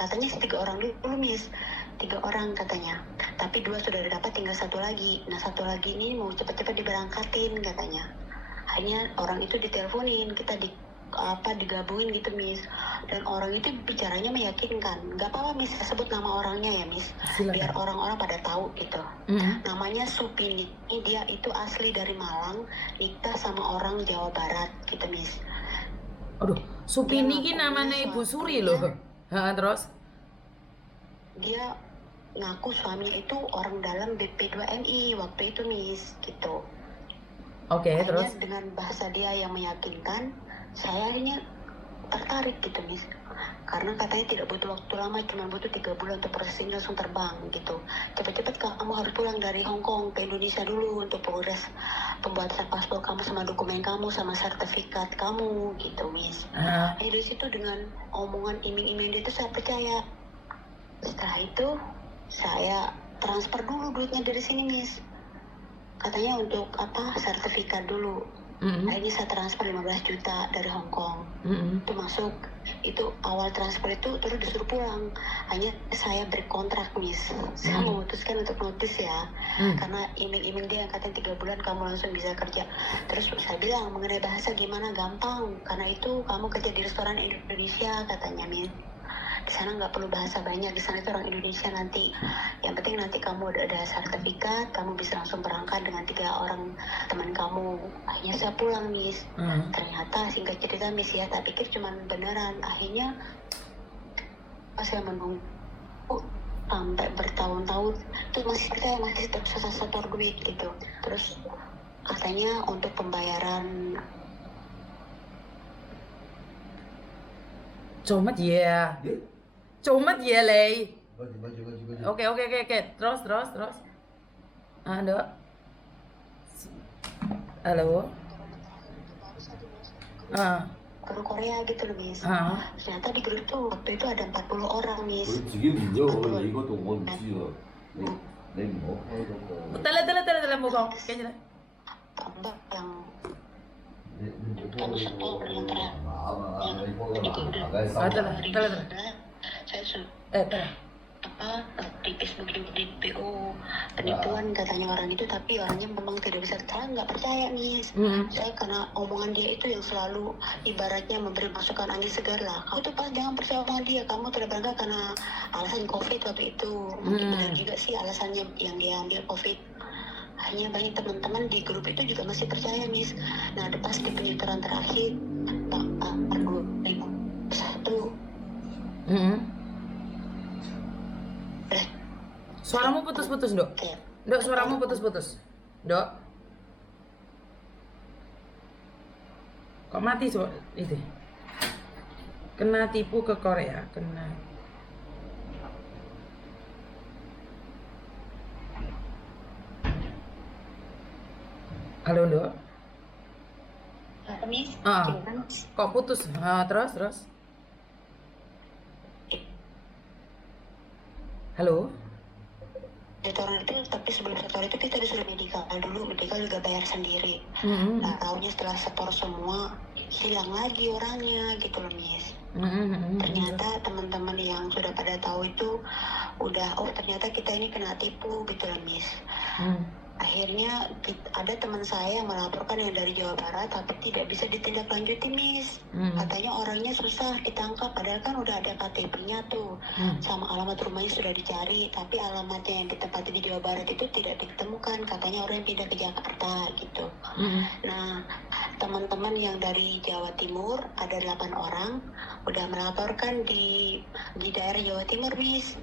katanya sih 3 orang dulu Miss, 3 orang katanya, tapi 2 sudah dapat, tinggal 1 lagi. Nah 1 lagi ini mau cepat-cepat diberangkatin katanya. Akhirnya orang itu diteleponin, kita digabungin gitu Miss, dan orang itu bicaranya meyakinkan. Gak apa-apa Miss, saya sebut nama orangnya ya Miss, Silakan. biar orang-orang pada tahu gitu. Namanya Supini, dia itu asli dari Malang, nikah sama orang Jawa Barat gitu Miss. Aduh, Supini ini namanya Ibu Suri loh. Terus? Dia ngaku suaminya itu orang dalam BP2MI waktu itu Miss gitu. Oke, terus? Dengan bahasa dia yang meyakinkan, saya akhirnya tertarik gitu Miss, karena katanya tidak butuh waktu lama, cuma butuh 3 bulan untuk proses ini langsung terbang gitu. Cepat-cepat kamu harus pulang dari Hong Kong ke Indonesia dulu untuk proses pembuatan paspor kamu sama dokumen kamu sama sertifikat kamu gitu Miss. Dari situ dengan omongan iming-iming dia itu saya percaya. Setelah itu saya transfer dulu duitnya dari sini Miss, katanya untuk sertifikat dulu. Akhirnya saya transfer 15 juta dari Hong Kong. Itu masuk, itu awal transfer itu terus disuruh pulang. Hanya saya berkontrak Miss, saya memutuskan untuk notis ya, karena iming-iming dia yang katanya 3 bulan kamu langsung bisa kerja. Terus saya bilang mengenai bahasa gimana, gampang, karena itu kamu kerja di restoran Indonesia katanya Miss. Di sana nggak perlu bahasa banyak, di sana itu orang Indonesia nanti. Yang penting nanti kamu udah ada sertifikat, kamu bisa langsung berangkat dengan 3 orang teman kamu. Akhirnya saya pulang Miss. Ternyata singkat cerita Miss ya, tak pikir cuman beneran. Akhirnya saya menunggu sampai bertahun-tahun itu masih terus setor duit gitu. Terus katanya untuk pembayaran Comet ya. Comet ya, Lei. Baju. Oke. Terus. Dok. Halo. ke Korea gitu loh Miss. Ternyata di grup itu waktu itu ada 40 orang Miss. 이것도 뭔지요. Tala mo ko. Kanya na. Tambah yang kamu setor yang Tala. saya sudah di Facebook di PO penipuan katanya orang itu, tapi orangnya memang tidak bisa. Saya nggak percaya Miss. Saya karena omongan dia itu yang selalu ibaratnya memberi masukan angin segar lah. Kamu tuh pas jangan percaya omongan dia, kamu tidak berangkat karena alasan COVID waktu itu. Mungkin benar juga sih alasannya yang dia ambil COVID. Hanya banyak teman-teman di grup itu juga masih percaya Miss. Nah pas di penyetoran terakhir tahun 2001 Suaramu putus-putus, Dok. Dok, suaramu putus-putus. Dok. Kok mati itu? Kena tipu ke Korea, kena. Halo, Dok. Miss. Kok putus? Terus. Halo. Setoran itu, tapi sebelum setor itu kita disuruh medical dulu, medical juga bayar sendiri. Nah tahunya setelah setor semua hilang lagi orangnya gitu loh Miss. Ternyata teman-teman yang sudah pada tahu itu udah ternyata kita ini kena tipu gitu loh Miss. Akhirnya ada teman saya yang melaporkan yang dari Jawa Barat, tapi tidak bisa ditindaklanjuti Miss. Katanya orangnya susah ditangkap, padahal kan udah ada KTP-nya tuh, sama alamat rumahnya sudah dicari, tapi alamatnya yang ditempati di Jawa Barat itu tidak ditemukan. Katanya orang yang pindah ke Jakarta gitu. Nah teman-teman yang dari Jawa Timur ada 8 orang udah melaporkan di daerah Jawa Timur Miss.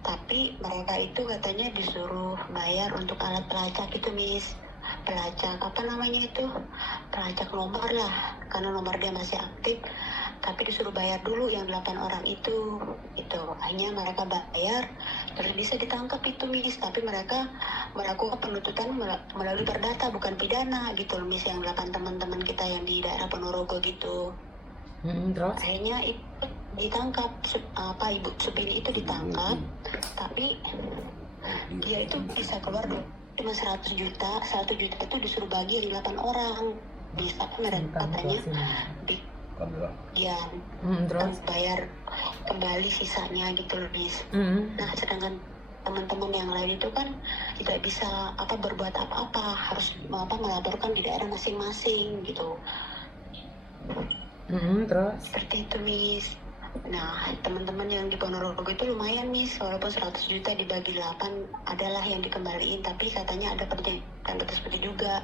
Tapi mereka itu katanya disuruh bayar untuk alat pelacak itu Miss. Pelacak apa namanya itu, pelacak nomor lah, karena nomor dia masih aktif, tapi disuruh bayar dulu yang 8 orang itu. Hanya mereka bayar terus bisa ditangkap itu Miss, tapi mereka melakukan penuntutan melalui perdata bukan pidana gitu loh Miss, yang 8 teman-teman kita yang di daerah Ponorogo gitu. Terus akhirnya itu ditangkap, Ibu Supini itu ditangkap, tapi dia itu bisa keluar cuma 100 juta. 100 juta itu disuruh bagi 8 orang. Bisa kan mereka katanya kamera. Terus? bayar kembali sisanya gitu loh, Miss. Nah, sedangkan teman-teman yang lain itu kan tidak bisa berbuat apa-apa, harus melaporkan di daerah masing-masing gitu. Terus? Seperti itu, Miss. Nah, teman-teman yang di Ponorogo itu lumayan, Miss. Walaupun 100 juta dibagi 8 adalah yang dikembaliin, tapi katanya ada perjanjian seperti juga.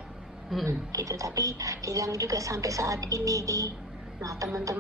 Gitu, tapi hilang juga sampai saat ini. Nah, teman-teman